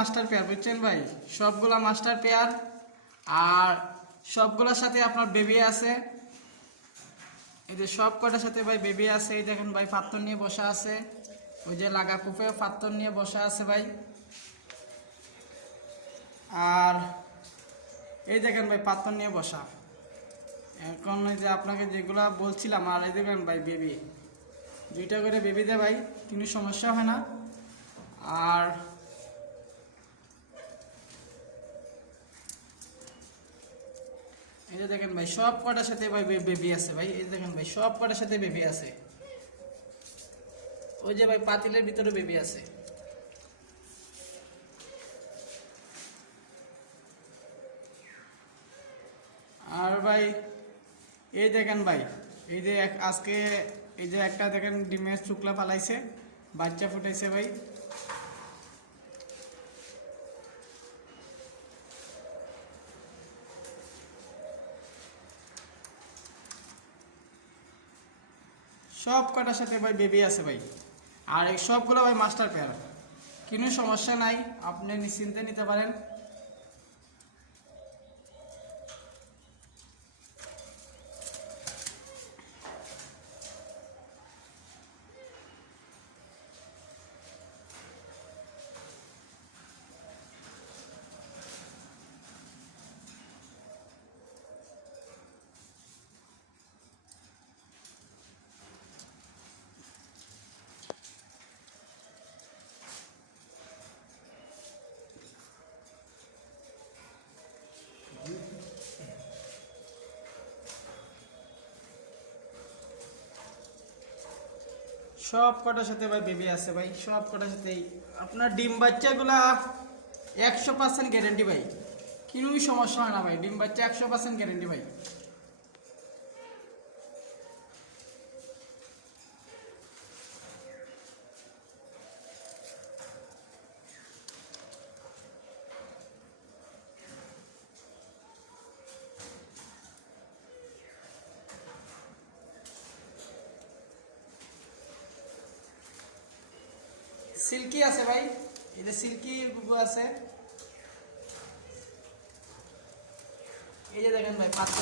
Master pair বুঝছেন ভাই, সবগুলা মাস্টার পেয়ার। আর সবগুলোর সাথে আপনার বেবি আছে। এই যে সব কটার সাথে ভাই বেবি আছে। এই দেখেন ভাই পাত্তর নিয়ে বসা আছে, ওই যে লাগা কুপে পাত্তর নিয়ে বসা আছে ভাই। আর এই দেখেন ভাই পাত্তর নিয়ে বসা। এখন এই যে আপনাকে যেগুলা বলছিলাম, আর এই দেখেন ভাই বেবি, দুইটা করে বেবি দেয় ভাই, কোনো সমস্যা হয় না। আর এই যে দেখেন ভাই সব কটার সাথে ভাই বেবি আছে ভাই। এই দেখেন ভাই সব কটার সাথে বেবি আছে। ওই যে ভাই পাতিলের ভিতরে বেবি আছে। আর ভাই এই দেখেন ভাই, এই যে আজকে এই যে একটা দেখেন ডিমের শুক্লা ফালাইছে, বাচ্চা ফুটাইছে ভাই। সব কটার সাথে ভাই বেবি আছে ভাই। আর এই সবগুলো ভাই মাস্টার পেয়ার, কোনো সমস্যা নাই, আপনি নিশ্চিন্তে নিতে পারেন। সব কটার সাথে ভাই বেবি আছে ভাই, সব কটার সাথেই আপনার ডিম বাচ্চাগুলা 100% গ্যারেন্টি ভাই, কোনোই সমস্যা হয় না ভাই। ডিম বাচ্চা 100% গ্যারেন্টি ভাই। সিল্কি আছে ভাই, এই যে সিল্কি গুগু আছে। এই যে দেখেন ভাই পাত্র